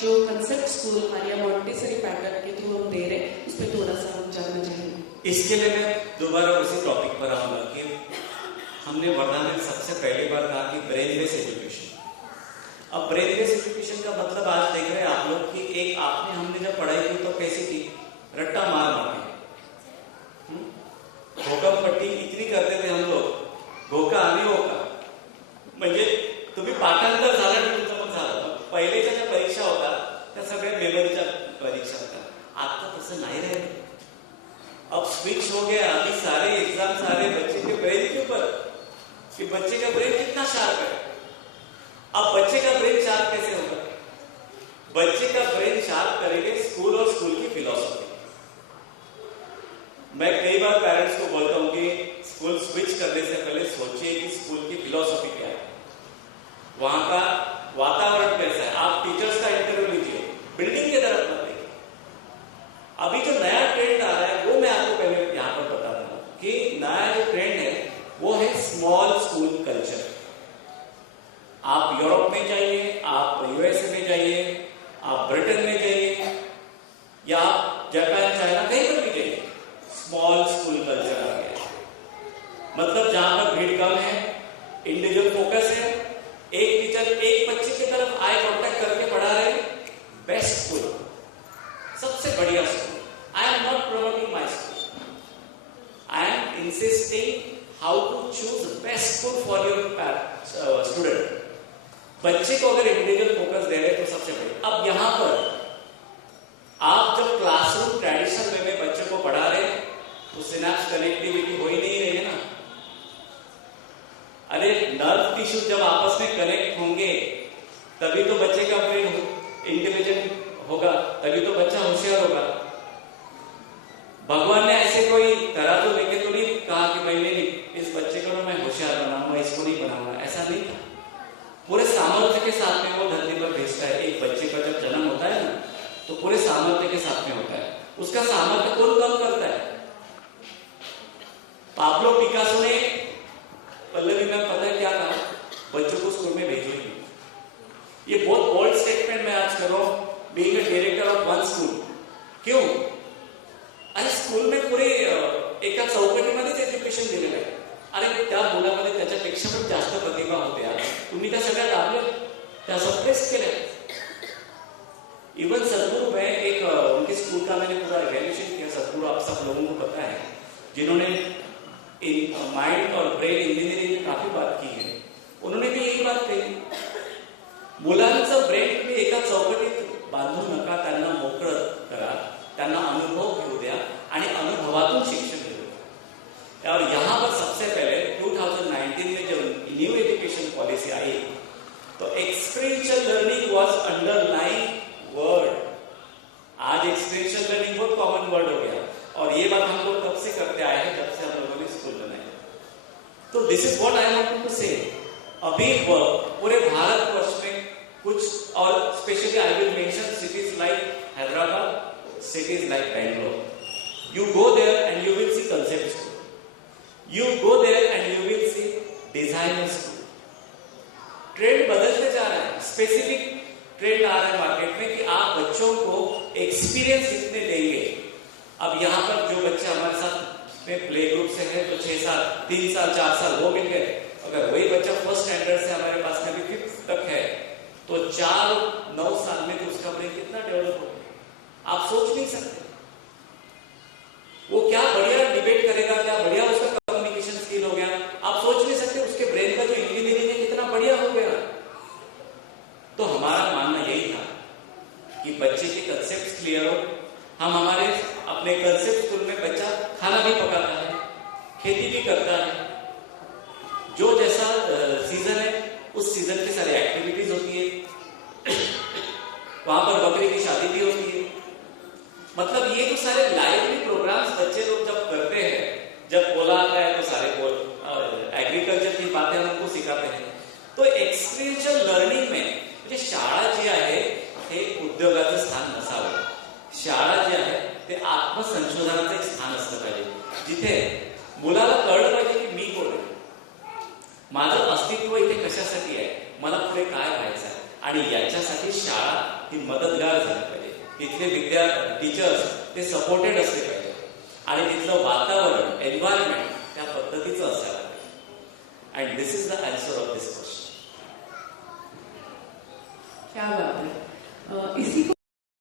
जो concept school Maria Montessori pattern के through हम दे रहे हैं उस पर थोड़ा सा हम जानना चाहेंगे। इसके लिए मैं दोबारा उसी टॉपिक पर आऊंगा कि हमने वर्धा में सबसे पहली बार कहा कि ब्रेन बेस एजुकेशन। अब ब्रेन बेस एजुकेशन का मतलब आज देख रहे हैं आप लोग कि एक आपने हमने जब पढ़ाई की तो कैसी की, रट्टा मार मार के भोकम पट्टी इतनी करते थे हम लोग, भोका आणि होका म्हणजे तुम्ही पाठांतर झालं की तुमचं मग झालं। पहिलेच्या ज्या परीक्षा होता त्या सगळ्या मेमरीच्या परीक्षा होत्या, आता तसं नाही रहे। अब स्विच हो गया, अभी सारे एग्जाम सारे बच्चे के ब्रेन के ऊपर कि बच्चे का ब्रेन कितना शार्प है। अब बच्चे का ब्रेन शार्प कैसे होगा? बच्चे का ब्रेन शार्प करेंगे स्कूल और स्कूल की फिलॉसफी। मैं कई बार पेरेंट्स को बोलता हूं कि स्कूल स्विच करने से पहले सोचिए कि स्कूल की फिलॉसफी क्या है, वहां का वातावरण कैसा है। आप टीचर्स का इंटरव्यू लीजिए, बिल्डिंग की तरफ मत देखिए। अभी जो नया ट्रेंड आ रहा है वो मैं आपको पहले यहां पर बता रहा हूं कि नया जो ट्रेंड है वो है स्मॉल स्कूल कल्चर। आप यूरोप में जाइए, आप यूएसए में जाइए, आप ब्रिटेन में जाइए या आप जापान चाइना कहीं पर भी जाइए, स्मॉल स्कूल कल्चर आ गया। मतलब जहां पर भीड़ कम है, इंडिविजुअल फोकस है, एक टीचर एक बच्चे की तरफ आई कांटेक्ट करके पढ़ा रहे, बेस्ट स्कूल, सबसे बढ़िया school. I am not promoting my school, I am insisting how to choose best school for your student. बच्चे को अगर इंडिविजुअल फोकस दे रहे तो सबसे बढ़िया। अब यहां पर आप जब क्लासरूम ट्रेडिशनल वे में बच्चे को पढ़ा रहे तो सिनेप्स कनेक्टिविटी हो ही नहीं रही है ना। अरे नर्व टिश्यू जब आपस में कनेक्ट होंगे तभी तो बच्चे का ब्रेन इंटेलिजेंट होगा, तभी तो बच्चा होशियार होगा। भगवान ने ऐसे कोई तराजू लेके तो नहीं कहा कि भाई नहीं इस बच्चे को मैं होशियार बनाऊंगा, इसको नहीं बनाऊंगा, ऐसा नहीं था। पूरे सामर्थ्य के साथ में वो धरती पर भेजता है। एक बच्चे का जब जन्म होता है ना तो पूरे सामर्थ्य के साथ में होता है। उसका सामर्थ्य कौन कम करता है? पाब्लो पिकासो ने पल्लवी में पता है क्या कहा? बच्चों को स्कूल में भेजो ही। ये बहुत बोल्ड स्टेटमेंट मैं आज कर रहा हूं being a director of one school. क्यों? अरे स्कूल में पुरे एका चौकटीमध्येच एज्युकेशन दिलेलं आहे। अरे त्या मुलामध्ये त्याच्यापेक्षा पण जास्त प्रतिभा होते यार, तुम्ही त्या सगळ्या दाबले, त्या सप्रेस केल्या। इवन सदगुरु में एक उनके स्कूल का मैंने पूरा इवैल्यूएशन किया। सदगुरु आप सब लोगों को पता है, जिन्होंने माइंड और ब्रेन इंजिनियरिंग में काफी बात की है, उन्होंने भी यही बात कही, मुलांचं ब्रेन तुम्ही एका चौकटीत बांधू नका, त्यांना मोकळं करा, त्यांना अनुभव घेऊ द्या आणि अनुभवातून शिक्षण घेऊ द्या। और यहाँ पर सबसे पहले 2019 में जब न्यू एजुकेशन पॉलिसी आई तो experiential learning was underline word. आज एक्सपीरियंशियल लर्निंग बहुत कॉमन वर्ड हो गया और ये बात हम लोग तब से करते आए हैं जब से हम लोगों ने स्कूल बनाए। तो this is what I want to say. अभी पूरे भारतवर्ष में कुछ और specially I will mention cities like Hyderabad, cities like Bangalore. You go there and you will see concept school. You go there and you will see designer school. Trend बदलते जा रहा है, specific trend आ रहा है मार्केट में कि आप बच्चों को एक्सपीरियंस इतने देंगे। अब यहाँ पर जो बच्चे हमारे साथ में प्ले ग्रुप से है तो 6 साल 3 साल 4 साल वो मिल गए। अगर वही बच्चा फर्स्ट स्टैंडर्ड से हमारे पास में भी 5th तक है तो 4-9 साल में तो उसका ब्रेन कितना डेवलप हो गया आप सोच नहीं सकते। वो क्या बढ़िया डिबेट करेगा, क्या बढ़िया उसका कम्युनिकेशन स्किल हो गया, आप सोच नहीं सकते। उसके ब्रेन का जो इंजीनियरिंग है कितना बढ़िया हो गया। तो हमारा मानना यही था कि बच्चे के कंसेप्ट क्लियर हो। हम हमारे अपने कंसेप्ट स्कूल में बच्चा खाना भी पकाता है, खेती भी करता है, जो जैसा सीजन है उस सीजन की सारी एक्टिविटीज होती है, वहां पर बकरी की शादी भी होती है। मतलब ये तो सारे लाइवली प्रोग्राम्स बच्चे लोग जब करते हैं, जब बोला आता है तो सारे एग्रीकल्चर की बातें हम उनको सिखाते हैं। तो एक्सपीरियंशियल लर्निंग में म्हणजे शाळा जी आहे हे उद्योगाचं स्थान नसावं। शाळा जी आहे ते आत्मसंशोधनाचं एक स्थान असलं पाहिजे, जिथे मुलाला कळलं पाहिजे की मी कोण आहे, माझं अस्तित्व इथे कशासाठी आहे, मला पुढे काय व्हायचं आहे आणि याच्यासाठी शाळा ही मदतगार झाली पाहिजे. तिथले टीचर्स ते सपोर्टेड असले पाहिजे आणि तिथलं वातावरण एन्व्हायरमेंट त्या पद्धतीचं असायला पाहिजे. And this is the answer of this question. क्या बात है. इसी को